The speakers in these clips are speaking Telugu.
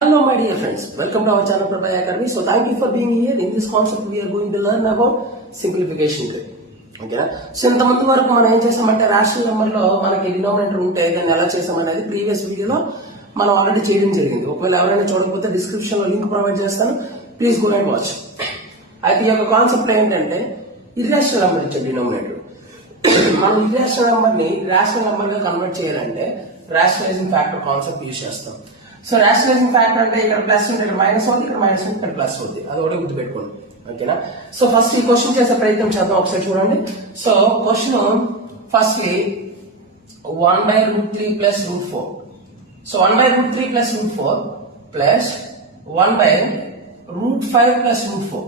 Hello my dear friends, welcome to our channel Prabha Academy. So thank you for being here. In this concept we are going to learn about simplification tree. ఓకేనా. సో ఇంతమంది వరకు మనం ఏం చేసామంటే రేషనల్ నెంబర్ లో మనకి డినామినేటర్ ఉంటే దాన్ని ఎలా చేసామనేది ప్రీవియస్ వీడియోలో మనం ఆల్రెడీ చేయడం జరిగింది. ఒకవేళ ఎవరైనా చూడకపోతే డిస్క్రిప్షన్ లో లింక్ ప్రొవైడ్ చేస్తాను, ప్లీజ్ గో అండ్ వాచ్. అయితే ఈ యొక్క కాన్సెప్ట్ ఏంటంటే ఇర్రేషనల్ నెంబర్ ఇచ్చే డినామినేటర్ మనం ఇర్రేషనల్ నెంబర్ ని రేషనల్ నెంబర్ గా కన్వర్ట్ చేయాలంటే రేషనలైజింగ్ ఫ్యాక్టర్ కాన్సెప్ట్ యూజ్ చేస్తాం. సో రేషనలైజింగ్ ఫ్యాక్టర్ అంటే ఇక్కడ ప్లస్ ఉంటే ఇక్కడ మైనస్ అవుతుంది, ఇక్కడ మైనస్ ఉంటే ఇక్కడ ప్లస్ అవుతుంది. అది ఒకటే గుర్తుపెట్టుకోండి. ఓకేనా. సో ఫస్ట్ ఈ క్వశ్చన్ చేసే ప్రయత్నం చేద్దాం, ఒకసారి చూడండి. So question firstly 1/√3 plus √4. So 1/√3 plus √4 plus 1/√5 plus √4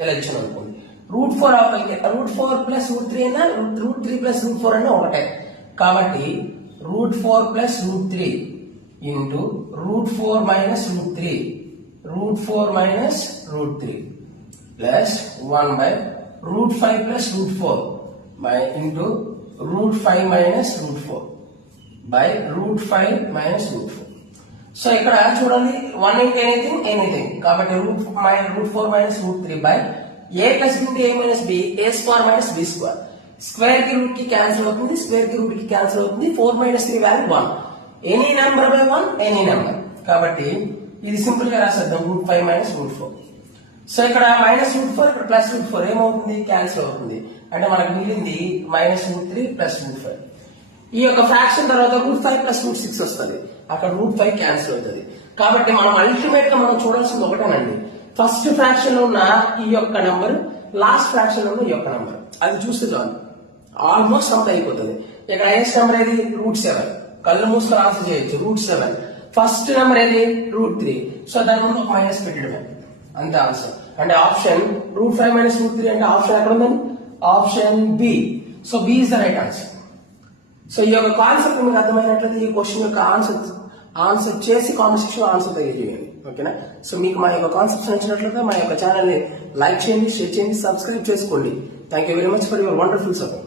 ఇలా ఇచ్చాను అనుకోండి. √4 ప్లస్ √3 అయినా √3 ప్లస్ √4 అయినా ఒకటే కాబట్టి √4 plus √3 into √4 minus √3, √4 minus √3 plus 1/√5 plus √4 by into √5 minus √4 by √5 minus √4. So ఇక్కడ చూడండి 1 into anything కాబట్టి √4 minus √3 by a plus b into a minus b, a square minus b square. Square కి రూట్ కి క్యాన్సిల్ అవుతుంది, స్క్వేర్ కి రూట్ కి క్యాన్సిల్ అవుతుంది. 4 minus 3 value 1. Any number by 1 any number కాబట్టి ఇది సింపుల్ గా రాసేద్దాం √5 minus √4. సో ఇక్కడ మైనస్ √4 ఇక్కడ ప్లస్ √4 ఏమవుతుంది, క్యాన్సిల్ అవుతుంది. అంటే మనకు మిగిలింది -√3 ప్లస్ √5. ఈ యొక్క ఫ్రాక్షన్ తర్వాత √5 ప్లస్ √6 వస్తుంది, అక్కడ √5 క్యాన్సిల్ అవుతుంది. కాబట్టి మనం అల్టిమేట్ గా మనం చూడాల్సింది ఒకటేనండి, ఫస్ట్ ఫ్రాక్షన్ లో ఉన్న ఈ యొక్క నెంబర్ లాస్ట్ ఫ్రాక్షన్ లో ఉన్న ఈ యొక్క నెంబర్ అది చూస్తే చాలు, ఆల్మోస్ట్ అంత అయిపోతుంది. ఇక్కడ హైయెస్ట్ నెంబర్ ఏది √7, కళ్ళు మూసుకొని ఆన్సర్ చేయొచ్చు. √7 ఫస్ట్ నెంబర్ ఏది √3, సో దాని ముందు ఒక మైనస్ పెట్టడమే అంతే ఆన్సర్. అంటే ఆప్షన్ √5 minus √3 అంటే ఆప్షన్ ఎక్కడ ఉందండి, option B. So B is the right answer. So ఈ యొక్క కాన్సెప్ట్ మీకు అర్థమైనట్లయితే ఈ క్వశ్చన్ యొక్క ఆన్సర్ చేసి కామెంట్ సెక్షన్ లో ఆన్సర్ తెలియజేయండి. ఓకేనా. సో మీకు మా యొక్క కాన్సెప్ట్స్ నచ్చినట్లయితే మా యొక్క ఛానల్ ని లైక్ చేయండి, షేర్ చేయండి, సబ్స్క్రైబ్ చేసుకోండి. Thank you very much for your wonderful support.